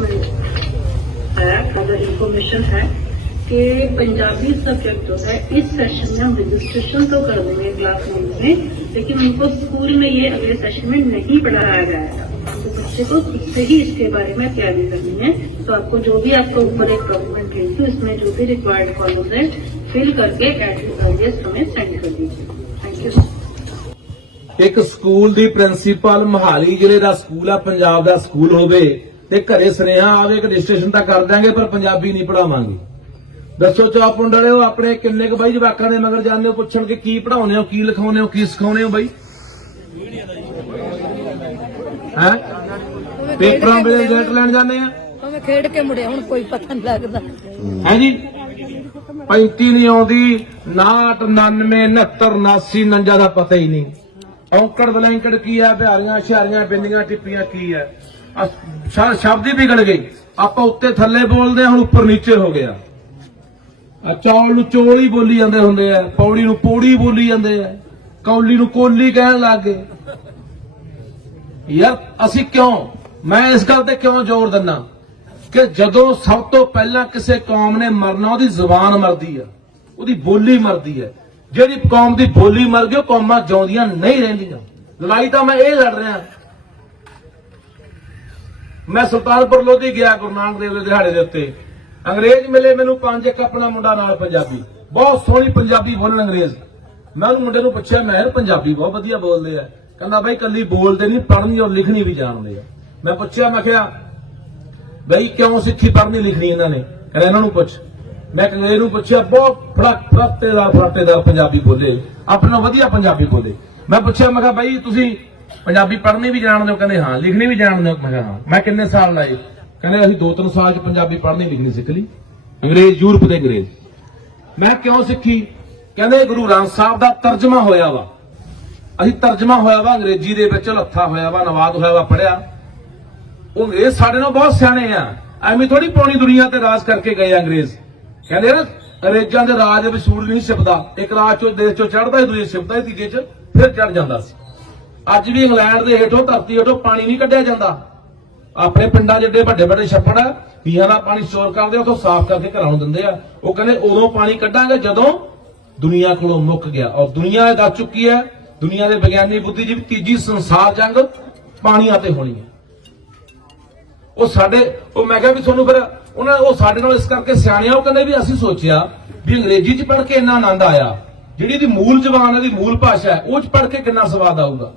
Announcement है और information है कि पंजाबी सब्जेक्ट जो है इस सेशन में हम रजिस्ट्रेशन तो कर देंगे क्लास वन में लेकिन उनको स्कूल में ये अगले सेशन में नहीं पढ़ाया जाएगा तो बच्चे को खुद से ही इसके बारे में तैयारी करनी है तो आपको जो भी आपको ऊपर एक डॉक्यूमेंट भेजी उसमें जो भी रिक्वायर्ड कॉलम्स है फिल करके एट हमें सेंड कर दीजिए थैंक यू ਇੱਕ ਸਕੂਲ ਦੀ ਪ੍ਰਿੰਸੀਪਲ ਮਹਾਲੀ ਜ਼ਿਲ੍ਹੇ ਦਾ ਸਕੂਲ ਆ ਪੰਜਾਬ ਦਾ ਸਕੂਲ ਹੋਵੇ ਤੇ ਘਰੇ ਸੁਨੇਹਾ ਆਵੇ ਕਿ ਰਜਿਸਟ੍ਰੇਸ਼ਨ ਤਾਂ ਕਰ ਦਾਂਗੇ ਪਰ ਪੰਜਾਬੀ ਨਹੀਂ ਪੜਾਵਾਂਗੇ ਦੱਸੋ ਚੌਪ ਮੁੰਡਲਿਓ ਆਪਣੇ ਕਿੰਨੇ ਕੁ ਬਾਈ ਜਵਾਕਾਂ ਦੇ ਮਗਰ ਜਾਂਦੇ ਹੋ ਪੁੱਛਣ ਕਿ ਕੀ ਪੜਾਉਂਦੇ ਹੋ ਕੀ ਲਿਖਾਉਂਦੇ ਹੋ ਕੀ ਸਿਖਾਉਂਦੇ ਹੋ ਬਾਈ? ਹੈ? ਪੇਪਰਾਂ ਵੇਲੇ ਰਿਜ਼ਲਟ ਲੈਣ ਜਾਂਦੇ ਆ? ਭਾਵੇਂ ਖੇਡ ਕੇ ਮੁੜਿਆ ਹੁਣ ਕੋਈ ਪਤਾ ਨਹੀਂ ਲੱਗਦਾ। ਹੈ ਜੀ? 35 ਨਹੀਂ ਆਉਂਦੀ 59 99 69 89 ਨੰਜਾ ਦਾ ਪਤਾ ਹੀ ਨਹੀਂ। ਔਂਕੜ ਬਲੈਂਕੜ ਕੀ ਹੈ? ਬਿਹਾਰੀਆਂ ਸ਼ਹਿਰੀਆਂ ਬਿੰਦੀਆਂ ਟਿੱਪੀਆਂ ਕੀ ਸ਼- ਸ਼ਬਦ ਹੀ ਵਿਗੜ ਗਏ ਆਪਾਂ ਉੱਤੇ ਥੱਲੇ ਬੋਲਦੇ ਹਾਂ ਹੁਣ ਉੱਪਰ ਨੀਚੇ ਹੋ ਗਿਆ। ਆ ਚੌਲ ਨੂੰ ਚੋਲ ਹੀ ਬੋਲੀ ਜਾਂਦੇ ਹੁੰਦੇ ਆ, ਪੌੜੀ ਨੂੰ ਪੌੜੀ ਬੋਲੀ ਜਾਂਦੇ ਆ, ਕੌਲੀ ਨੂੰ ਕੋਲੀ ਕਹਿਣ ਲੱਗ ਗਏ। ਯਾਰ, ਅਸੀਂ ਕਿਉਂ? ਮੈਂ ਇਸ ਗੱਲ ਤੇ ਕਿਉਂ ਜ਼ੋਰ ਦਿੰਨਾ? ਕਿ ਜਦੋਂ ਸਭ ਤੋਂ ਪਹਿਲਾਂ ਕਿਸੇ ਕੌਮ ਨੇ ਮਰਨਾ, ਉਹਦੀ ਜ਼ੁਬਾਨ ਮਰਦੀ ਆ। ਉਹਦੀ ਬੋਲੀ ਮਰਦੀ ਹੈ ਜਿਹੜੀ ਕੌਮ ਦੀ ਬੋਲੀ ਮਰ ਗਈ, ਉਹ ਕੌਮਾਂ ਜਿਉਂਦੀਆਂ ਨਹੀਂ ਰਹਿੰਦੀਆਂ। ਲੜਾਈ ਤਾਂ ਮੈਂ ਇਹ ਲੜ ਰਿਹਾ। ਮੈਂ ਸੁਲਤਾਨਪੁਰ ਲੋਧੀ ਗਿਆ ਗੁਰੂ ਨਾਨਕ ਦੇਵ ਦੇ ਦਿਹਾੜੇ ਦੇ ਉੱਤੇ। ਅੰਗਰੇਜ਼ ਮਿਲੇ ਮੈਨੂੰ ਪੰਜ, ਇੱਕ ਆਪਣਾ ਮੁੰਡਾ, ਨਾਲ ਪੰਜਾਬੀ। ਬਹੁਤ ਸੋਹਣੀ ਪੰਜਾਬੀ ਬੋਲਣ ਅੰਗਰੇਜ਼। ਮੈਂ ਉਹਨੂੰ ਮੁੰਡੇ ਨੂੰ ਪੁੱਛਿਆ, ਮੈਂ ਪੰਜਾਬੀ ਬਹੁਤ ਵਧੀਆ ਬੋਲਦੇ ਆ। ਕਹਿੰਦਾ, ਬਾਈ, ਕੱਲੀ ਬੋਲਦੇ ਨਹੀਂ, ਪੜ੍ਹਨੀ ਔਰ ਲਿਖਣੀ ਵੀ ਜਾਣਦੇ ਆ। ਮੈਂ ਪੁੱਛਿਆ, ਮੈਂ ਕਿਹਾ, ਬਈ, ਕਿਉਂ ਸਿੱਖੀ ਪੜ੍ਹਨੀ, ਲਿਖਣੀ ਇਹਨਾਂ ਨੇ? ਕਹਿੰਦਾ, ਇਹਨਾਂ ਨੂੰ ਪੁੱਛ। ਮੈਂ ਕੰਗਰੇਜ਼ ਨੂੰ ਪੁੱਛਿਆ, ਬਹੁਤ ਫੜਕ ਫੜਕਤੇਦਾਰ ਫੜਕਤੇਦਾਰ ਪੰਜਾਬੀ ਬੋਲੇ। ਆਪਣਾ ਵਧੀਆ ਪੰਜਾਬੀ ਬੋਲੇ। ਮੈਂ ਪੁੱਛਿਆ, ਮੈਂ ਕਿਹਾ, ਬਾਈ, ਤੁਸੀਂ ਪੰਜਾਬੀ ਪੜ੍ਹਨੀ ਵੀ ਜਾਣਦੇ ਹੋ, ਕਹਿੰਦੇ ਹਾਂ, ਲਿਖਣੀ ਵੀ ਜਾਣਦੇ ਹੋ। ਮੈਂ ਕਿਹਾ ਹਾਂ। ਮੈਂ ਕਿੰਨੇ ਸਾਲ ਲਾਏ ਕਹਿੰਦੇ ਅਸੀਂ ਦੋ ਤਿੰਨ ਸਾਲ ਚ ਪੰਜਾਬੀ ਪੜ੍ਹਨੀ ਲਿਖਣੀ ਸਿੱਖ ਲਈ। ਅੰਗਰੇਜ਼, ਯੂਰਪ ਦੇ ਅੰਗਰੇਜ਼। ਮੈਂ ਕਿਉਂ ਸਿੱਖੀ? ਕਹਿੰਦੇ ਗੁਰੂ ਗ੍ਰੰਥ ਸਾਹਿਬ ਦਾ ਤਰਜਮਾ ਹੋਇਆ ਵਾ। ਅਸੀਂ ਤਰਜਮਾ ਹੋਇਆ ਵਾ, ਅੰਗਰੇਜ਼ੀ ਦੇ ਵਿੱਚ ਲੱਥਾ ਹੋਇਆ ਵਾ, ਨਵਾਦ ਹੋਇਆ ਵਾ ਪੜਿਆ ਉਹ ਅੰਗਰੇਜ਼ ਸਾਡੇ ਨਾਲ ਬਹੁਤ ਸਿਆਣੇ ਆ। ਐਵੇਂ ਥੋੜੀ ਪੌਣੀ ਦੁਨੀਆ ਤੇ ਰਾਜ ਕਰਕੇ ਗਏ ਅੰਗਰੇਜ਼। ਕਹਿੰਦੇ ਨਾ, ਅੰਗਰੇਜ਼ਾਂ ਦੇ ਰਾਜ ਵਿੱਚ ਸੂਰਜ ਨਹੀਂ ਛਿਪਦਾ ਇੱਕ ਰਾਜ ਚੋਂ, ਦੇਸ਼ ਚੋਂ ਚੜਦਾ ਦੂਜੇ ਛਿਪਦਾ ਤੀਜੇ ਚ ਫਿਰ ਚੜ ਜਾਂਦਾ ਸੀ। ਅੱਜ ਵੀ ਇੰਗਲੈਂਡ ਦੇ ਹੇਠੋਂ ਧਰਤੀ ਹੇਠੋਂ ਪਾਣੀ ਨਹੀਂ ਕੱਢਿਆ ਜਾਂਦਾ। ਆਪਣੇ ਪਿੰਡਾਂ ਜਿਹੜੇ ਵੱਡੇ ਵੱਡੇ ਛੱਪੜ ਆ ਪੀਆਂ ਦਾ ਪਾਣੀ ਸਟੋਰ ਕਰਦੇ ਆ, ਸਾਫ਼ ਕਰਕੇ ਘਰਾਂ ਨੂੰ ਦਿੰਦੇ ਆ। ਉਹ ਕਹਿੰਦੇ ਉਦੋਂ ਪਾਣੀ ਕੱਢਾਂਗੇ ਜਦੋਂ ਦੁਨੀਆ ਕੋਲੋਂ ਮੁੱਕ ਗਿਆ। ਔਰ ਦੁਨੀਆ ਇਹ ਦੱਸ ਚੁੱਕੀ ਹੈ ਦੁਨੀਆ ਦੇ ਵਿਗਿਆਨੀ ਬੁੱਧੀਜੀਵੀ ਤੀਜੀ ਸੰਸਾਰ ਜੰਗ ਪਾਣੀਆਂ ਤੇ ਹੋਣੀ ਹੈ। ਉਹ ਸਾਡੇ ਉਹ ਮੈਂ ਕਿਹਾ ਵੀ ਤੁਹਾਨੂੰ ਫਿਰ ਉਹਨਾਂ ਉਹ ਸਾਡੇ ਨਾਲ ਇਸ ਕਰਕੇ ਸਿਆਣੇ ਆ ਉਹ ਕਹਿੰਦੇ ਵੀ ਅਸੀਂ ਸੋਚਿਆ ਵੀ ਅੰਗਰੇਜ਼ੀ ਚ ਪੜ੍ਹ ਕੇ ਇੰਨਾ ਆਨੰਦ ਆਇਆ। ਜਿਹੜੀ ਦੀ ਮੂਲ ਜ਼ਬਾਨ ਹੈ ਦੀ ਮੂਲ ਭਾਸ਼ਾ ਹੈ ਉਹ ਚ ਪੜ੍ਹ ਕੇ ਕਿੰਨਾ ਸਵਾਦ ਆਊਗਾ।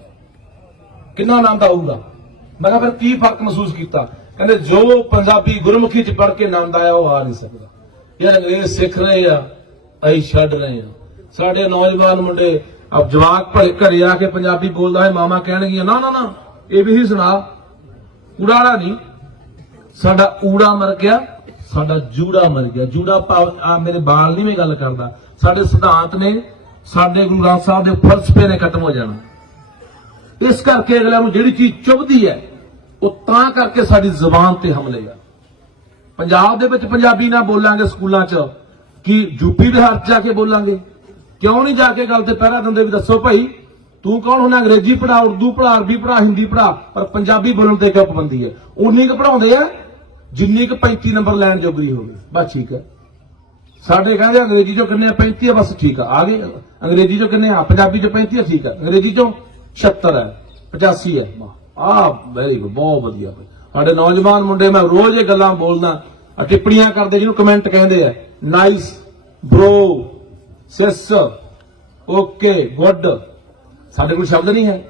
ਕਿੰਨਾ ਆਨੰਦ ਆਊਗਾ? ਮੈਂ ਕਿਹਾ ਫਿਰ ਕੀ ਫ਼ਰਕ ਮਹਿਸੂਸ ਕੀਤਾ? ਕਹਿੰਦੇ ਜੋ ਪੰਜਾਬੀ ਗੁਰਮੁਖੀ ਚ ਪੜ੍ਹ ਕੇ ਆਨੰਦ ਆਇਆ, ਉਹ ਆ ਨਹੀਂ ਸਕਦਾ। ਯਾਰ ਅੰਗਰੇਜ਼ ਸਿੱਖ ਰਹੇ ਆ, ਅਸੀਂ ਛੱਡ ਰਹੇ ਆ। ਸਾਡੇ ਨੌਜਵਾਨ ਮੁੰਡੇ ਅਬ ਜਵਾਕ ਭਲੇ ਘਰੇ ਆ ਕੇ ਪੰਜਾਬੀ ਬੋਲਦਾ ਹੈ ਮਾਮਾ ਕਹਿਣਗੀਆਂ, ਨਾ ਨਾ ਨਾ, ਇਹ ਵੀ ਹੀ ਸੁਣਾ। ਉਡਾੜਾ ਨਹੀਂ। ਸਾਡਾ ਊੜਾ ਮਰ ਗਿਆ, ਸਾਡਾ ਜੂੜਾ ਮਰ ਗਿਆ। ਜੂੜਾ ਭਾਵ ਆ ਮੇਰੇ ਬਾਲ ਨਹੀਂ ਮੈਂ ਗੱਲ ਕਰਦਾ। ਸਾਡੇ ਸਿਧਾਂਤ ਨੇ, ਸਾਡੇ ਗੁਰੂ ਗ੍ਰੰਥ ਸਾਹਿਬ ਦੇ ਫਲਸਫੇ ਨੇ ਖਤਮ ਹੋ ਜਾਣਾ। ਇਸ ਕਰਕੇ ਅਗਲਾ ਨੂੰ ਜਿਹੜੀ ਚੀਜ਼ ਚੁਭਦੀ ਹੈ, ਉਹ ਤਾਂ ਕਰਕੇ ਸਾਡੀ ਜ਼ੁਬਾਨ ਤੇ ਹਮਲੇ ਆ। ਪੰਜਾਬ ਦੇ ਵਿੱਚ ਪੰਜਾਬੀ ਨਾ ਬੋਲਾਂਗੇ ਸਕੂਲਾਂ 'ਚ, ਕਿ ਯੂਪੀ ਬਿਹਾਰ 'ਚ ਜਾ ਕੇ ਬੋਲਾਂਗੇ? ਕਿਉਂ ਨਹੀਂ ਜਾ ਕੇ ਗੱਲ ਤੇ ਪਹਿਰਾ ਦਿੰਦੇ ਵੀ ਦੱਸੋ ਭਾਈ, ਤੂੰ ਕੌਣ ਹੁਣ ਅੰਗਰੇਜ਼ੀ ਪੜਾ ਉਰਦੂ ਪੜਾ ਅਰਬੀ ਪੜਾ ਹਿੰਦੀ ਪੜਾ ਪਰ ਪੰਜਾਬੀ ਬੋਲਣ ਤੇ ਕਿਉਂ ਪਾਬੰਦੀ ਹੈ? ਉਨੀ ਕੁ ਪੜਾਉਂਦੇ ਆ, ਜਿੰਨੀ ਕੁ 35 ਨੰਬਰ ਲੈਣ ਜੋਗਰੀ ਹੋਵੇ, ਬਸ ਠੀਕ ਹੈ। ਸਾਡੇ ਕਹਿੰਦੇ ਅੰਗਰੇਜ਼ੀ ਚੋਂ ਕਿੰਨੇ ਆ? 35 ਆ, ਬਸ ਠੀਕ ਆ। ਆ ਗਏ, ਅੰਗਰੇਜ਼ੀ ਚੋਂ ਕਿੰਨੇ ਆ? ਪੰਜਾਬੀ ਚੋਂ 35 ਆ, ਠੀਕ ਆ। ਅੰਗਰੇਜ਼ੀ ਚੋਂ 76 ਹੈ 85 ਹੈ। ਆ ਵੈਰੀ ਬਹੁਤ ਵਧੀਆ ਭਾਈ ਸਾਡੇ ਨੌਜਵਾਨ ਮੁੰਡੇ, ਮੈਂ ਰੋਜ਼ ਇਹ ਗੱਲਾਂ ਬੋਲਦਾ ਆ ਟਿੱਪਣੀਆਂ ਕਰਦੇ, ਜਿਹਨੂੰ ਕਮੈਂਟ ਕਹਿੰਦੇ ਆ nice bro sis okay good ਸਾਡੇ ਕੋਲ ਸ਼ਬਦ ਨਹੀਂ ਹੈ।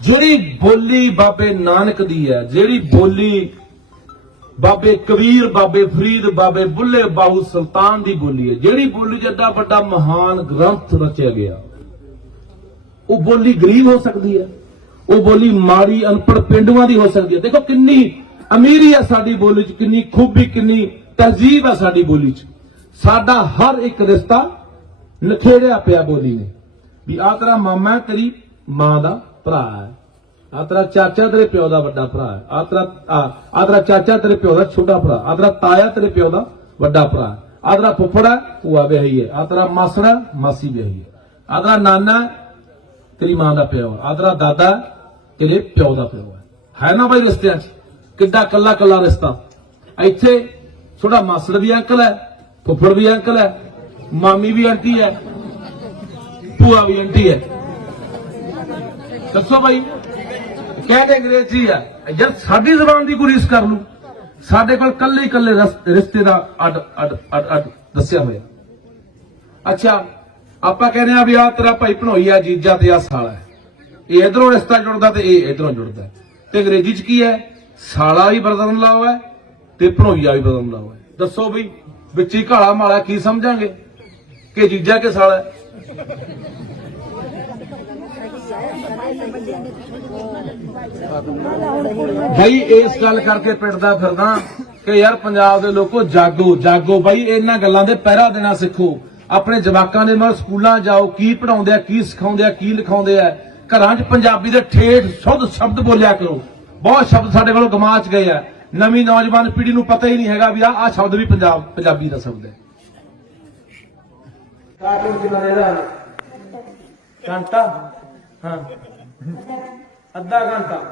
ਜਿਹੜੀ ਬੋਲੀ ਬਾਬੇ ਨਾਨਕ ਦੀ ਹੈ, ਜਿਹੜੀ ਬੋਲੀ ਬਾਬੇ ਕਬੀਰ, ਬਾਬੇ ਫਰੀਦ, ਬਾਬੇ ਬੁੱਲੇ ਬਾਹੂ ਸੁਲਤਾਨ ਦੀ ਬੋਲੀ ਹੈ, ਜਿਹੜੀ ਬੋਲੀ ਜੱਡਾ ਵੱਡਾ ਮਹਾਨ ਗ੍ਰੰਥ ਰਚਿਆ ਗਿਆ। ਉਹ ਬੋਲੀ ਗਰੀਬ ਹੋ ਸਕਦੀ ਹੈ। ਉਹ ਬੋਲੀ ਮਾੜੀ ਅਨਪੜ ਪਿੰਡੂਆਂ ਦੀ ਹੋ ਸਕਦੀ ਹੈ। ਦੇਖੋ ਕਿੰਨੀ ਅਮੀਰੀ ਹੈ ਸਾਡੀ ਬੋਲੀ 'ਚ, ਕਿੰਨੀ ਖੂਬੀ, ਕਿੰਨੀ ਤਹਿਜ਼ੀਬ ਹੈ ਸਾਡੀ ਬੋਲੀ 'ਚ। ਸਾਡਾ ਹਰ ਇੱਕ ਰਿਸ਼ਤਾ ਨਖੇੜਿਆ ਪਿਆ ਬੋਲੀ ਨੇ। ਵੀ ਆ ਤੇਰਾ ਮਾਮਾ ਤੇਰੀ ਮਾਂ ਦਾ ਭਰਾ ਹੈ। ਆ ਤੇਰਾ ਚਾਚਾ ਤੇਰੇ ਪਿਓ ਦਾ ਵੱਡਾ ਭਰਾ ਹੈ। ਆ ਤੇਰਾ ਆ ਤੇਰਾ ਚਾਚਾ ਤੇਰੇ ਪਿਓ ਦਾ ਛੋਟਾ ਭਰਾ ਆ ਤੇਰਾ ਤਾਇਆ ਤੇਰੇ ਪਿਓ ਦਾ ਵੱਡਾ ਭਰਾ ਹੈ। ਆ ਤੇਰਾ ਫੁੱਫੜ ਭੂਆ ਵਿਆਹੀ ਹੈ। ਆ ਤੇਰਾ ਮਾਸੜਾ ਮਾਸੀ ਵਿਆਹੀ ਹੈ। ਆ ਤੇਰਾ ਨਾਨਾ ਤੇਰੀ ਮਾਂ ਦਾ ਪਿਓ ਹੈ। ਆ ਤੇਰਾ ਦਾਦਾ ਤੇਰੇ ਪਿਓ ਦਾ ਪਿਓ ਹੈ। ਹੈ ਨਾ ਬਈ ਰਿਸ਼ਤਿਆਂ 'ਚ? ਕਿੱਡਾ ਕੱਲਾ ਕੱਲਾ ਰਿਸ਼ਤਾ। ਇੱਥੇ ਤੁਹਾਡਾ ਮਾਸੜ ਵੀ ਅੰਕਲ ਹੈ, ਫੁੱਫੜ ਵੀ ਅੰਕਲ ਹੈ, ਮਾਮੀ ਵੀ ਆਂਟੀ ਹੈ, ਭੂਆ ਵੀ ਆਂਟੀ ਹੈ। ਦੱਸੋ ਭਾਈ ਕਹਿੰਦੇ ਅੰਗਰੇਜ਼ੀ ਆ ਜਦ ਸਾਡੀ ਜ਼ਬਾਨ ਦੀ ਕੋਈ ਕਰ ਲੂ ਸਾਡੇ ਕੋਲ ਕੱਲੇ ਹੀ ਕੱਲੇ ਰਿਸ਼ਤੇ ਦਾ ਅੱਡ ਅੱਡ ਅੱਡ ਅੱਡ ਦੱਸਿਆ ਹੋਇਆ। ਅੱਛਾ ਆਪਾਂ ਕਹਿੰਦੇ ਆ ਵੀ ਆ ਤੇਰਾ ਭਾਈ ਭਣੋਈ ਆ, ਜੀਜਾ ਤੇ ਆ ਸਾਲਾ ਇਹ ਇਧਰੋਂ ਰਿਸ਼ਤਾ ਜੁੜਦਾ ਤੇ ਇਹ ਇਧਰੋਂ ਜੁੜਦਾ ਤੇ ਅੰਗਰੇਜ਼ੀ ਚ ਕੀ ਹੈ? ਸਾਲਾ ਵੀ ਬਰਦਨ ਲਾਓ ਹੈ ਤੇ ਭਣੋਈਆ ਵੀ ਬਰਦਨ ਲਾਓ ਹੈ ਦੱਸੋ ਵੀ ਵਿੱਚ ਹੀ ਘਾਲਾ ਮਾਲਾ ਕੀ ਸਮਝਾਂਗੇ? ਕਿ ਜੀਜਾ ਕੇ ਸਾਲਾ ਬਈ, ਇਸ ਗੱਲ ਕਰਕੇ ਪਿੰਡਦਾ ਫਿਰਦਾ ਕਿ ਯਾਰ ਪੰਜਾਬ ਦੇ ਲੋਕੋ ਜਾਗੋ ਜਾਗੋ। ਭਾਈ ਇਹਨਾਂ ਗੱਲਾਂ ਦੇ ਪਹਿਰਾ ਦੇਣਾ ਸਿੱਖੋ। ਆਪਣੇ ਜਵਾਕਾਂ ਦੇ ਮਰ ਸਕੂਲਾਂ ਜਾਓ ਕੀ ਪੜਾਉਂਦੇ ਆ ਕੀ ਸਿਖਾਉਂਦੇ ਆ ਕੀ ਲਿਖਾਉਂਦੇ ਆ। ਘਰਾਂ 'ਚ ਪੰਜਾਬੀ ਦੇ ਠੇਠ ਸ਼ੁੱਧ ਸ਼ਬਦ ਬੋਲਿਆ ਕਰੋ। ਬਹੁਤ ਸ਼ਬਦ ਸਾਡੇ ਕੋਲੋਂ ਗਮਾਚ ਗਏ ਆ। ਨਵੀਂ ਨੌਜਵਾਨ ਪੀੜ੍ਹੀ ਨੂੰ ਪਤਾ ਹੀ ਨਹੀਂ ਹੈਗਾ ਵੀ ਆਹ ਆਹ ਸ਼ਬਦ ਵੀ ਪੰਜਾਬ ਪੰਜਾਬੀ ਦਾ ਸ਼ਬਦ ਹੈ। ਕਾਟੂਨ ਕਿੰਨਾ ਦੇ ਦਾ ਘੰਟਾ? ਹਾਂ। ਅੱਧਾ ਘੰਟਾ।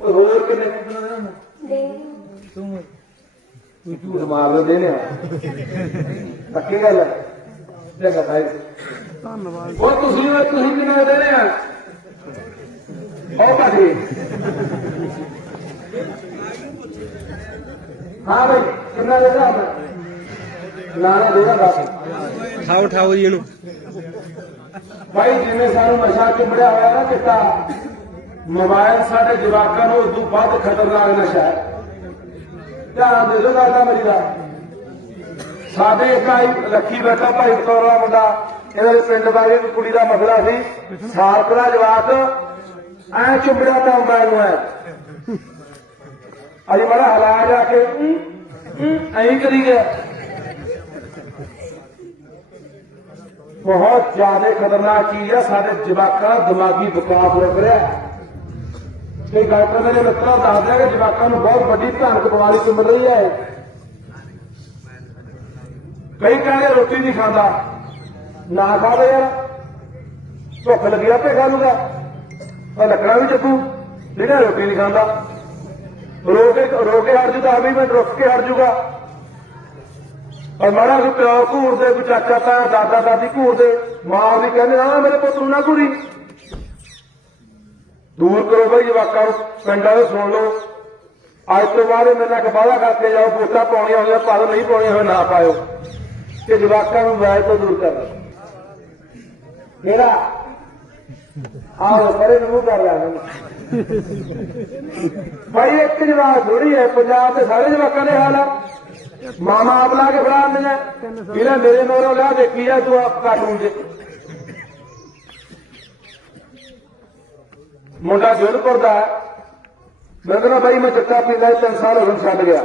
ਉਹ ਹੋਰ ਕਿੰਨੇ ਕਿੰਨਾ ਦੇ ਨਾ ਤੂੰ ਤੂੰ ਝੂਠ ਮਾਰ ਦੇ ਨੇ ਪੱਕੀ ਗੱਲ ਹੈ। ਜਗਾ ਭਾਈ। ਧੰਨਵਾਦ। ਉਹ ਤੁਸੀਂ ਉਹ ਤੁਸੀਂ ਕਿੰਨਾ ਦੇ ਨੇ ਉਹ ਭਾਜੀ। ਹਾਂ ਭਾਈ ਕਿੰਨਾ ਦੇ ਦਾ ਲਾਣਾ ਦੇਗਾ ਬਸ। ਉਠਾਓ ਉਠਾਓ ਜੀ ਇਹਨੂੰ। ਭਾਈ ਜਿਵੇਂ ਸਾਨੂੰ ਨਸ਼ਾ ਚਿੰਬੜਿਆ ਹੋਇਆ ਨਾ ਚਿੱਟਾ ਮੋਬਾਈਲ ਸਾਡੇ ਜਵਾਕਾਂ ਨੂੰ ਉਦੋਂ ਵੱਧ ਖਤਰਨਾਕ ਨਸ਼ਾ ਹੈ। ਧਿਆਨ ਦੇ ਦਿਓ ਦਾਦਾ ਮੇਰੀ ਦਾ। ਸਾਡੇ ਇੱਕ ਆਈ ਬੈਠਾ, ਭਾਈ ਬਤੌਰ ਦਾ ਮੁੰਡਾ। ਇਹਦੇ ਦੇ ਪਿੰਡ ਦਾ ਇੱਕ ਕੁੜੀ ਦਾ ਮਸਲਾ ਸੀ। ਸਾਲਕੜਾ ਜਵਾਕ। ਐ ਚਿੰਬੜਿਆ ਤਾਂ ਮੋਬਾਈਲ ਨੂੰ ਐ। ਅਜੇ ਮਾੜਾ ਹਲਾ ਜਾ ਕੇ ਐਂ ਕਰੀ ਗਿਆ। ਬਹੁਤ ਜ਼ਿਆਦਾ ਖਤਰਨਾਕ ਚੀਜ਼ ਆ, ਸਾਡੇ ਜਵਾਕਾਂ ਦਾ ਦਿਮਾਗੀ ਵਿਕਾਸ ਰੁਕ ਰਿਹਾ ਤੇ ਡਾਕਟਰ ਨੇ ਮਿੱਤਰਾ ਦੱਸਦਾ ਕਿ ਜਵਾਕਾਂ ਨੂੰ ਬਹੁਤ ਵੱਡੀ ਭਿਆਨਕ ਬਿਮਾਰੀ ਚੁੰਮ ਰਹੀ ਹੈ। ਕਈ ਕਹਿੰਦੇ ਰੋਟੀ ਨਹੀਂ ਖਾਂਦਾ। ਨਾ ਖਾਵੇ ਯਾਰ ਭੁੱਖ ਲੱਗੀ ਆਪੇ ਖਾ ਲੂਗਾ। ਉਹ ਲੱਕੜਾਂ ਵੀ ਚੱਕੂ। ਜਿਹੜਾ ਰੋਟੀ ਨਹੀਂ ਖਾਂਦਾ। ਰੋ ਕੇ ਰੋ ਕੇ ਹਟ ਜੂ ਤਾਂ 20 ਮਿੰਟ ਰੁਕ ਕੇ ਹਟ ਜੂਗਾ। ਔਰ ਮਾੜਾ ਕੁ ਪਿਓ ਘੂਰਦੇ ਕੋਈ ਚਾਚਾ ਤਾਂ ਦਾਦਾ, ਦਾਦੀ ਘੂਰਦੇ ਮਾਂ ਵੀ ਕਹਿੰਦੇ ਆ ਮੇਰੇ ਪੁੱਤ ਨੂੰ ਨਾ ਘੂਰੀ। ਦੂਰ ਕਰੋ ਬਈ ਜਵਾਕਾਂ ਨੂੰ, ਪਿੰਡਾਂ ਦੇ ਸੁਣ ਲਓ। ਅੱਜ ਤੋਂ ਬਾਅਦ ਇਹ ਮੇਰੇ ਨਾਲ ਕਬਾਲਾ ਕਰਕੇ ਜਾਓ ਪੋਸਟਾਂ ਪਾਉਣੀਆਂ ਹੋਈਆਂ ਪਾ ਨਹੀਂ ਪਾਉਣੀਆਂ ਹੋਈਆਂ ਨਾ ਪਾਇਓ। ਤੇ ਜਵਾਕਾਂ ਨੂੰ ਵੈਜ ਤੋਂ ਦੂਰ ਕਰੋ ਮੇਰਾ ਆਹ ਪਰੇ ਨੂੰ ਮੂੰਹ ਕਰ ਲੈਣਾ ਭਾਈ ਇੱਕ ਜਵਾਬ ਥੋੜੀ ਹੈ ਪੰਜਾਬ ਦੇ ਸਾਰੇ ਜਵਾਕਾਂ ਦੇ ਹਾਲ ਆ। ਮਾਮਾ ਆਪ ਲਾ ਕੇ ਫੜਾ ਦਿੰਦੇ ਨੇ। ਇਹਨੇ ਮੇਰੇ ਮੋਰੋਂ ਲਿਆ ਦੇਖੀ ਜਾ ਤੂੰ ਆਪ ਕਾਟੂਨ 'ਚ ਮੁੰਡਾ ਜੋਧਪੁਰ ਦਾ ਮੈਂ ਕਹਿੰਦਾ ਬਾਈ ਮੈਂ ਚੱਕਾ ਪੀਂਦਾ ਸੀ, ਤਿੰਨ ਸਾਲ ਹੋ ਗਏ ਛੱਡ ਗਿਆ।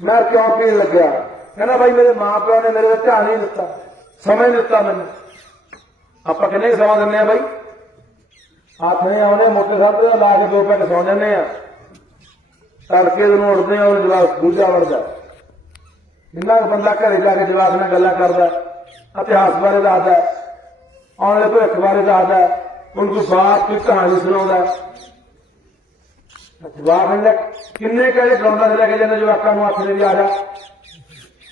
ਮੈਂ ਕਿਉਂ ਪੀਣ ਲੱਗਿਆ? ਕਹਿੰਦਾ ਬਾਈ ਮੇਰੇ ਮਾਂ ਪਿਓ ਨੇ ਮੇਰੇ ਤੇ ਧਿਆਨ ਨਹੀਂ ਦਿੱਤਾ, ਸਮਝ ਦਿੱਤਾ ਮੈਨੂੰ। ਆਪਾਂ ਕਿੰਨੇ ਸਮਾਂ ਦਿੰਦੇ ਆ ਬਾਈ? ਹੱਥ ਆਉਣੇ ਮੋਟੇ ਸਾਹਿਬ ਤੇ ਲਾ ਕੇ ਦੋ ਪਿੰਡ ਸੌ ਜਾਂਦੇ ਆ। ਤੜਕੇ ਨੂੰ ਉੱਠਦੇ ਆ ਉਹ ਜਵਾਬ ਦੂਜਾ ਵੜਦਾ। ਜਿੰਨਾ ਕੁ ਬੰਦਾ ਘਰੇ ਜਾ ਕੇ ਜਵਾਬ ਨਾਲ ਗੱਲਾਂ ਕਰਦਾ, ਇਤਿਹਾਸ ਬਾਰੇ ਦੱਸਦਾ, ਆਉਣ ਵਾਲੇ ਭਵਿੱਖ ਬਾਰੇ ਦੱਸਦਾ ਹੁਣ ਕੋਈ ਬਾਤ ਕੋਈ ਕਹਾਣੀ ਸੁਣਾਉਂਦਾ। ਜਵਾਬ ਨੇ ਕਿੰਨੇ ਕਹੇ ਗਰਾਉਂਡਾਂ 'ਚ ਲੈ ਕੇ ਜਾਂਦੇ ਜਵਾਕਾਂ ਨੂੰ ਹੱਥ ਦੇ ਵੀ ਆ ਜਾ।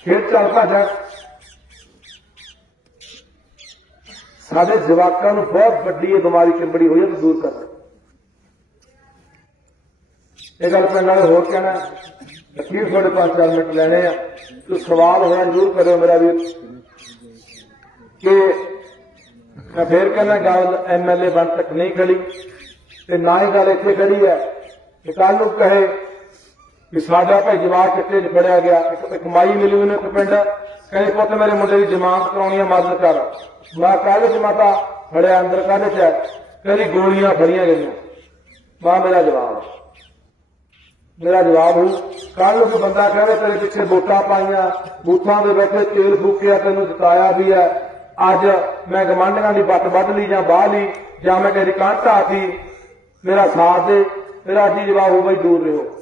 ਫਿਰ ਚੱਲ ਭੱਜ ਸਾਡੇ ਜਵਾਕਾਂ ਨੂੰ ਬਹੁਤ ਵੱਡੀ ਇਹ ਬਿਮਾਰੀ ਚਿੰਬੜੀ ਹੋਈ ਹੈ ਦੂਰ ਕਰਨਾ ਇਹ ਗੱਲ ਪਿੰਡ ਵਾਲੇ ਹੋਰ ਕਹਿਣਾ ਅਖੀਰ ਤੁਹਾਡੇ ਪਾਸ ਚਾਰ ਮਿੰਟ ਲੈਣੇ ਆ। ਤੇ ਸਵਾਲ ਹੋਇਆ ਜ਼ਰੂਰ ਕਰਿਓ ਮੇਰਾ ਵੀਰ। ਕਿ ਮੈਂ ਫੇਰ ਕਹਿੰਦਾ, ਗੱਲ ਐਮਐਲਏ ਬਣ ਤੱਕ ਨਹੀਂ ਖੜੀ, ਤੇ ਨਾ ਹੀ ਗੱਲ ਇੱਥੇ ਖੜੀ ਹੈ। ਕਿ ਕੱਲ ਨੂੰ ਕਹੇ ਕਿ ਸਾਡਾ ਭਾਈ ਜਵਾਬ ਕਿੱਥੇ ਚ ਫੜਿਆ ਗਿਆ? ਇੱਕ ਇੱਕ ਮਾਈ ਮਿਲੀ ਉਹਨੇ ਇੱਕ ਪਿੰਡ। ਕਹਿੰਦੇ, ਪੁੱਤ, ਮੇਰੇ ਮੁੰਡੇ ਦੀ ਜ਼ਮਾਨਤ ਕਰਾਉਣੀ ਹੈ ਮਦਦ ਕਰ। ਮੈਂ ਕਾਹਦੇ ਚ ਮਾਤਾ? ਫੜਿਆ ਅੰਦਰ, ਕਾਹਦੇ ਚ ਕਹਿੰਦੀ, ਗੋਲੀਆਂ ਫੜੀਆਂ ਗਈਆਂ। ਮਾਂ, ਮੇਰਾ ਜਵਾਬ। ਮੇਰਾ ਜਵਾਬ ਹੋ ਕੱਲ ਨੂੰ ਬੰਦਾ ਕਹਿੰਦਾ ਤੇਰੇ ਪਿੱਛੇ ਵੋਟਾਂ ਪਾਈਆਂ, ਬੂਥਾਂ ਦੇ ਬੈਠੇ, ਤੇਲ ਫੂਕਿਆ, ਤੈਨੂੰ ਜਿਤਾਇਆ ਵੀ ਹੈ। ਅੱਜ ਮੈਂ ਗਮੰਡੀਆਂ ਦੀ ਬੱਟ ਵੱਢ ਲਈ ਜਾਂ ਬਾਹ ਲਈ, ਜਾਂ ਮੈਂ ਕਿਸੇ ਦੀ ਕੰਧ ਢਾਤੀ ਮੇਰਾ ਸਾਥ ਦੇ, ਮੇਰਾ ਜੀ ਜਵਾਬ ਹੋ ਬਈ ਦੂਰ ਰਹੋ।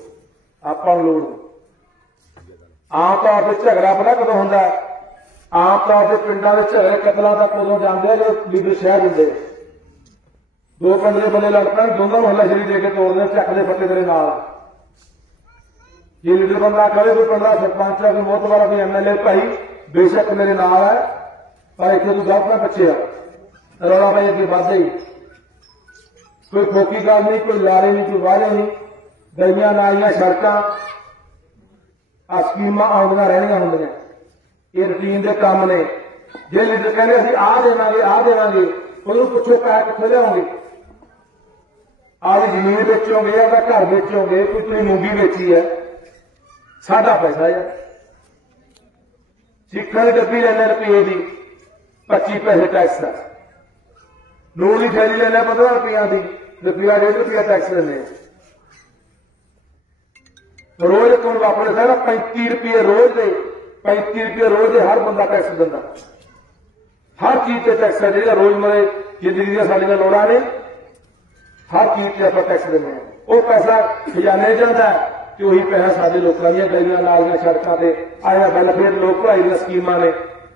ਆਪਾਂ ਨੂੰ ਲੋੜ ਆਮ ਤੌਰ ਤੇ ਝਗੜਾ ਪਤਾ ਕਦੋਂ ਹੁੰਦਾ ਆਮ ਤੌਰ ਤੇ ਪਿੰਡਾਂ ਦੇ ਝਗੜੇ ਕਤਲਾਂ ਤੱਕ ਉਦੋਂ ਜਾਂਦੇ ਆ ਜਦੋਂ ਲੀਡਰ ਸ਼ਹਿਰ ਹੁੰਦੇ ਦੋ ਪੰਦਰੇ ਬੰਦੇ ਲੜ ਪੈਣ ਦੋਨਾਂ ਨੂੰ ਹੱਲਾ ਸ਼ਰੀ ਦੇ ਕੇ ਤੋੜਦੇ ਆ, ਚੱਕਦੇ ਫੱਟੇ ਤੇਰੇ ਨਾਲ। ਜੇ ਲੀਡਰ ਬੰਦਾ ਕਰੇ ਕੋਈ ਪਿੰਡ ਦਾ ਸਰਪੰਚ ਹੈ ਕੋਈ ਮੋਤਬਰ ਕੋਈ ਐਮਐਲਏ ਭਾਈ ਬੇਸ਼ੱਕ ਮੇਰੇ ਨਾਲ ਹੈ ਪਰ ਇੱਥੇ ਤੂੰ ਗਲਤ ਨਾ ਬੱਚਿਆ ਰੌਲਾ ਭਾਈ ਅੱਗੇ ਵੱਧਦੇ ਹੀ। ਕੋਈ ਫੋਕੀ ਗੱਲ ਨਹੀਂ ਕੋਈ ਲਾਰੇ ਨਹੀਂ ਕੋਈ ਵਾਰੇ ਨਹੀਂ। ਗਲੀਆਂ ਨਾਲੀਆਂ ਸੜਕਾਂ। ਆ ਸਕੀਮਾਂ ਆਉਂਦੀਆਂ ਰਹਿਣੀਆਂ ਹੁੰਦੀਆਂ। ਇਹ ਰੂਟੀਨ ਦੇ ਕੰਮ ਨੇ। ਜੇ ਲੀਡਰ ਕਹਿੰਦੇ ਅਸੀਂ ਆਹ ਦੇਵਾਂਗੇ ਆਹ ਦੇਵਾਂਗੇ, ਉਹਨੂੰ ਪੁੱਛੋ ਪੈਸੇ ਕਿੱਥੇ ਲਿਆਉਂਗੇ ਆਹ ਜ਼ਮੀਨ ਵੇਚੋਗੇ ਜਾਂ ਘਰ ਵੇਚੋਗੇ, ਕੋਈ ਤੁਸੀਂ ਮੂੰਗੀ ਵੇਚੀ ਹੈ। ਸਾਡਾ ਪੈਸਾ ਹੈ। ਸਿੱਖਾਂ ਦੀ ਡੱਬੀ ਲੈਣੇ ਰੁਪਏ ਦੀ 25 ਪੈਸੇ ਟੈਕਸ ਦਾ। ਨੂਨ ਦੀ ਥੈਲੀ ਲੈਣੇ 15 ਰੁਪਈਆ ਦੀ, ਰੁਪਈਆ ਡੇਢ ਰੁਪਿਆ ਟੈਕਸ ਲੈਣੇ ਰੋਜ਼ ਕੋਲ ਆਪਣੇ ਸਾਰਾ 35 ਰੁਪਏ ਰੋਜ਼ ਦੇ 35 ਰੁਪਏ ਰੋਜ਼ ਦੇ ਹਰ ਬੰਦਾ ਟੈਕਸ ਦਿੰਦਾ। ਹਰ ਚੀਜ਼ ਤੇ ਟੈਕਸ ਹੈ ਜਿਹੜਾ ਰੋਜ਼ਮਰੇ ਜ਼ਿੰਦਗੀ ਦੀਆਂ ਸਾਡੀਆਂ ਲੋੜਾਂ ਨੇ, ਹਰ ਚੀਜ਼ ਤੇ ਆਪਾਂ ਟੈਕਸ ਦਿੰਦੇ ਹਾਂ। ਉਹ ਪੈਸਾ ਖਜ਼ਾਨੇ ਜਾਂਦਾ ਤੇ ਉਹੀ ਪੈਸਾ ਸਾਡੇ ਲੋਕਾਂ ਦੀਆਂ ਗਲੀਆਂ, ਨਾਲੀਆਂ, ਸੜਕਾਂ ਤੇ ਆਇਆ ਗੱਲ ਫਿਰ ਲੋਕ ਭਲਾਈ ਦੀਆਂ ਸਕੀਮਾਂ ਨੇ।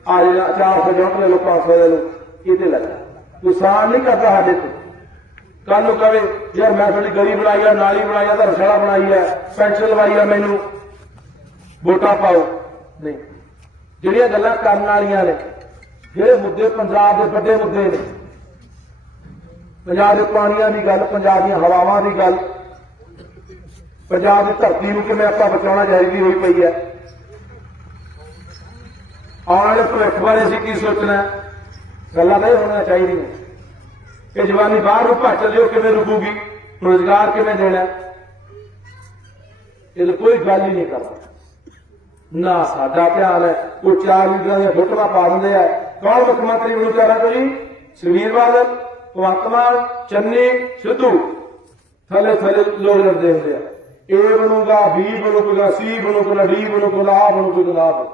ਆ ਜਿਹੜਾ 400 ਯੂਨਿਟ ਲੈ ਲੋ 500 ਲੈ ਲੋ ਇਹ ਤੇ ਲੱਗਾ ਨੁਕਸਾਨ ਨਹੀਂ ਕਰਦਾ ਸਾਡੇ ਤੋਂ। ਕੱਲ ਨੂੰ ਕਵੇ, ਯਾਰ ਮੈਂ ਤੁਹਾਡੀ ਗਲੀ ਬਣਾਈ ਆ, ਨਾਲੀ ਬਣਾਈ ਆ ਧਰਮਸ਼ਾਲਾ ਬਣਾਈ ਆ ਪੈਨਸ਼ਨ ਲਵਾਈ ਆ ਮੈਨੂੰ। ਵੋਟਾਂ ਪਾਓ। ਨਹੀਂ। ਜਿਹੜੀਆਂ ਗੱਲਾਂ ਕਰਨ ਵਾਲੀਆਂ ਨੇ, ਜਿਹੜੇ ਮੁੱਦੇ ਪੰਜਾਬ ਦੇ ਵੱਡੇ ਮੁੱਦੇ ਨੇ, ਪੰਜਾਬ ਦੇ ਪਾਣੀਆਂ ਦੀ ਗੱਲ, ਪੰਜਾਬ ਦੀਆਂ ਹਵਾਵਾਂ ਦੀ ਗੱਲ, ਪੰਜਾਬ ਦੀ ਧਰਤੀ ਨੂੰ ਕਿਵੇਂ ਆਪਾਂ ਬਚਾਉਣਾ ਚਾਹੀਦੀ ਹੋਈ ਪਈ ਹੈ? ਆਉਣ ਵਾਲੇ ਭਵਿੱਖ ਬਾਰੇ ਅਸੀਂ ਕੀ ਸੋਚਣਾ? ਗੱਲਾਂ ਤਾਂ ਇਹ ਹੋਣੀਆਂ ਚਾਹੀਦੀਆਂ। ਇਹ ਜਵਾਨੀ ਬਾਹਰ ਨੂੰ ਭੱਜ ਲਿਓ ਕਿਵੇਂ ਰੁਕੂਗੀ? ਰੋਜ਼ਗਾਰ ਕਿਵੇਂ ਦੇਣਾ? ਇਹ ਕੋਈ ਗੱਲ ਹੀ ਨਹੀਂ ਕਰਦਾ। ਨਾ ਸਾਡਾ ਧਿਆਨ ਹੈ, ਉਹ ਚਾਰ ਲੀਡਰਾਂ ਦੀਆਂ ਫੋਟੋਆਂ ਪਾ ਦਿੰਦੇ ਆ। ਕੌਣ ਮੁੱਖ ਮੰਤਰੀ ਬਣੂ ਚਾਰਾ ਕੋਈ? ਸੁਖਬੀਰ ਬਾਦਲ, ਭਗਵੰਤ ਮਾਨ, ਚੰਨੀ, ਸਿੱਧੂ। ਥੱਲੇ ਥੱਲੇ ਲੋਕ ਲੜਦੇ ਹੁੰਦੇ ਆ। ਏ ਬਣੂਗਾ ਬੀ ਬਣੂਗਾ ਸੀ ਬਣੂਗਾ ਡੀ ਬਣੂਗਾ ਆ ਬਣੂਗਾ ਆ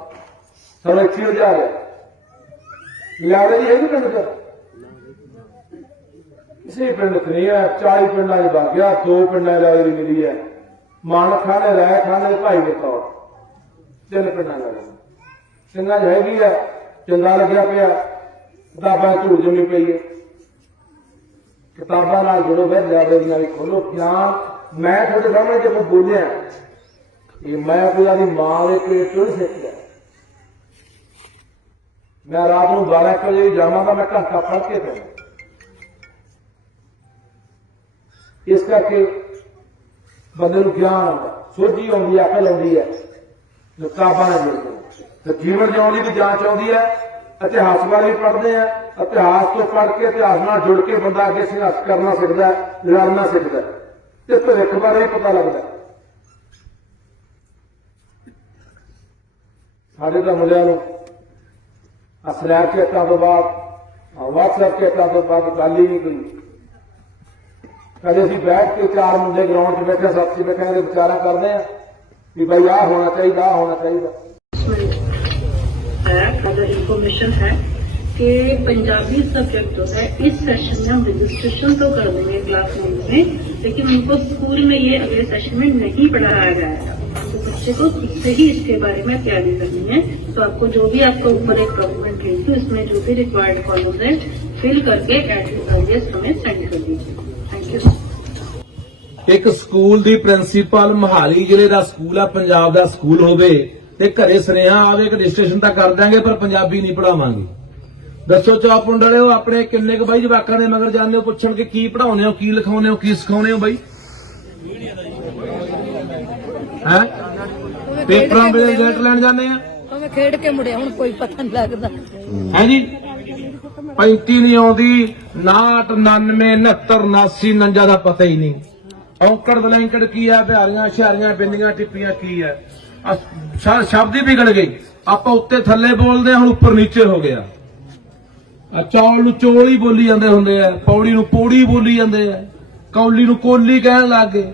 ਸਾਰੇ ਇੱਥੇ ਹੋ ਜਾ ਰਿਹਾ ਲੱਗਦਾ ਜੀ ਇਹ ਵੀ ਪਿੰਡ ਇਸੇ ਪਿੰਡ ਚ ਨਹੀਂ ਹੈ 40 ਪਿੰਡਾਂ 'ਚ ਵਗ ਗਿਆ, ਦੋ ਪਿੰਡਾਂ ਦੀ ਲਾਇਬ੍ਰੇਰੀ ਮਿਲੀ ਹੈ। ਮਾਨ ਖਾਨੇ ਰਾਇ ਖਾਨੇ ਭਾਈ ਦੇ ਤੌਰ। ਤਿੰਨ ਪਿੰਡਾਂ ਦਾ ਸਿੰਘਾਂ 'ਚ ਹੈਗੀ ਹੈ ਚੰਗਾ ਲੱਗਿਆ ਪਿਆ। ਕਿਤਾਬਾਂ ਝੂੜ ਜਮੀ ਪਈ ਹੈ। ਕਿਤਾਬਾਂ ਨਾਲ ਜੁੜੋ ਬੈ ਲਾਇਬ੍ਰੇਰੀ ਨਾਲ ਖੋਲੋ। ਗਿਆਨ, ਮੈਂ ਤੁਹਾਡੇ ਸਾਹਮਣੇ ਜਦੋਂ ਬੋਲਿਆ, ਇਹ ਮੈਂ ਕੋਈ ਆਦੀ ਮਾਂ ਦੇ ਪੇਟ ਤੋਂ ਨਹੀਂ ਸਿੱਖਿਆ। ਮੈਂ ਰਾਤ ਨੂੰ 12 ਕੁ ਵਜੇ ਜਾਵਾਂਗਾ, ਮੈਂ ਘੰਟਾ ਪੜ੍ਹ ਕੇ ਫਿਰ। ਇਸ ਕਰਕੇ ਬੰਦੇ ਨੂੰ ਗਿਆਨ ਆਉਂਦਾ, ਸੋਝੀ ਆਉਂਦੀ ਹੈ, ਅਕਲ ਆਉਂਦੀ ਹੈ ਕਿਤਾਬਾਂ ਨਾਲ ਜੁੜਦੇ ਤੇ ਜੀਵਨ ਜਿਉਣ ਦੀ ਵੀ ਜਾਂਚ ਆਉਂਦੀ ਹੈ, ਇਤਿਹਾਸ ਬਾਰੇ ਵੀ ਪੜ੍ਹਦੇ ਆ ਇਤਿਹਾਸ ਤੋਂ ਪੜ੍ਹ ਕੇ, ਇਤਿਹਾਸ ਨਾਲ ਜੁੜ ਕੇ ਬੰਦਾ ਅੱਗੇ ਸੰਘਰਸ਼ ਕਰਨਾ ਸਿੱਖਦਾ ਲੜਨਾ ਸਿੱਖਦਾ ਹੈ ਤੇ ਭਵਿੱਖ ਬਾਰੇ ਵੀ ਪਤਾ ਲੱਗਦਾ ਸਾਡੇ ਤਾਂ ਮੁੰਡਿਆਂ ਨੂੰ ਆ ਸਨੈਪਚੈਟਾਂ ਤੋਂ ਬਾਅਦ WhatsApp ਚੈਟਾਂ ਤੋਂ ਬਾਅਦ ਗੱਲ ਹੀ ਨਹੀਂ ਕੋਈ। ਕਦੇ ਅਸੀਂ ਬੈਠ ਕੇ ਚਾਰ ਮੁੰਡੇ ਗਰਾਊਂਡ 'ਚ ਬੈਠੇ ਸਾਥੀ ਬੈਠੇ ਦੇ ਵਿਚਾਰਾਂ ਕਰਦੇ ਆ ਵੀ ਭਾਈ ਆਹ ਹੋਣਾ ਚਾਹੀਦਾ ਆਹ ਹੋਣਾ ਚਾਹੀਦਾ है अगर इंफॉर्मेशन है कि पंजाबी सब्जेक्ट जो है इस सेशन में हम रजिस्ट्रेशन तो कर देंगे क्लास वन में लेकिन उनको स्कूल में ये अगले सेशन में नहीं पढ़ाया जाएगा तो बच्चे को खुद से ही इसके बारे में तैयारी करनी है तो आपको जो भी आपको ऊपर एक डॉक्यूमेंट भेज दूँ इसमें जो भी रिक्वायर्ड कॉलम्स है फिल करके एट अर्लिएस्ट हमें सेंड कर दीजिए थैंक यू ਇੱਕ ਸਕੂਲ ਦੀ ਪ੍ਰਿੰਸੀਪਲ ਮਹਾਲੀ ਜ਼ਿਲ੍ਹੇ ਦਾ ਸਕੂਲ ਆ ਪੰਜਾਬ ਦਾ ਸਕੂਲ ਹੋਵੇ ਤੇ ਘਰੇ ਸੁਨੇਹਾ ਆਵੇ ਕਿ ਰਜਿਸਟ੍ਰੇਸ਼ਨ ਤਾਂ ਕਰ ਦਾਂਗੇ ਪਰ ਪੰਜਾਬੀ ਨਹੀਂ ਪੜਾਵਾਂਗੇ ਦੱਸੋ ਚੌਪ ਮੁੰਡਲਿਓ ਆਪਣੇ ਕਿੰਨੇ ਕੁ ਬਾਈ ਜਵਾਕਾਂ ਦੇ ਮਗਰ ਜਾਂਦੇ ਹੋ? ਪੁੱਛਣ ਕਿ ਕੀ ਪੜਾਉਂਦੇ ਹੋ ਕੀ ਲਿਖਾਉਂਦੇ ਹੋ ਕੀ ਸਿਖਾਉਂਦੇ ਹੋ ਬਾਈ? ਹੈ? ਪੇਪਰਾਂ ਵੇਲੇ ਰਿਜ਼ਲਟ ਲੈਣ ਜਾਂਦੇ ਆ? ਭਾਵੇਂ ਖੇਡ ਕੇ ਮੁੜਿਆ ਹੁਣ ਕੋਈ ਪਤਾ ਨਹੀਂ ਲੱਗਦਾ। ਹੈ ਜੀ? 35 ਨਹੀਂ ਆਉਂਦੀ 59 99 69 89 ਨੰਜਾ ਦਾ ਪਤਾ ਹੀ ਨਹੀਂ। ਔਂਕੜ ਬਲੈਂਕੜ ਕੀ ਆ ਬਿਹਾਰੀਆਂ ਸ਼ਹਿਰੀਆਂ ਬਿੰਦੀਆਂ ਟਿੱਪੀਆਂ ਕੀ ਆ ਸ਼ਬਦ ਹੀ ਵਿਗੜ ਗਈ ਆਪਾਂ ਉੱਤੇ ਥੱਲੇ ਬੋਲਦੇ ਹਾਂ, ਹੁਣ ਉੱਪਰ ਨੀਚੇ ਹੋ ਗਿਆ। ਆ ਚੌਲ ਨੂੰ ਚੋਲ ਹੀ ਬੋਲੀ ਜਾਂਦੇ ਹੁੰਦੇ ਆ ਪੌੜੀ ਨੂੰ ਪੌੜੀ ਬੋਲੀ ਜਾਂਦੇ ਆ ਕੌਲੀ ਨੂੰ ਕੋਲੀ ਕਹਿਣ ਲੱਗ ਗਏ।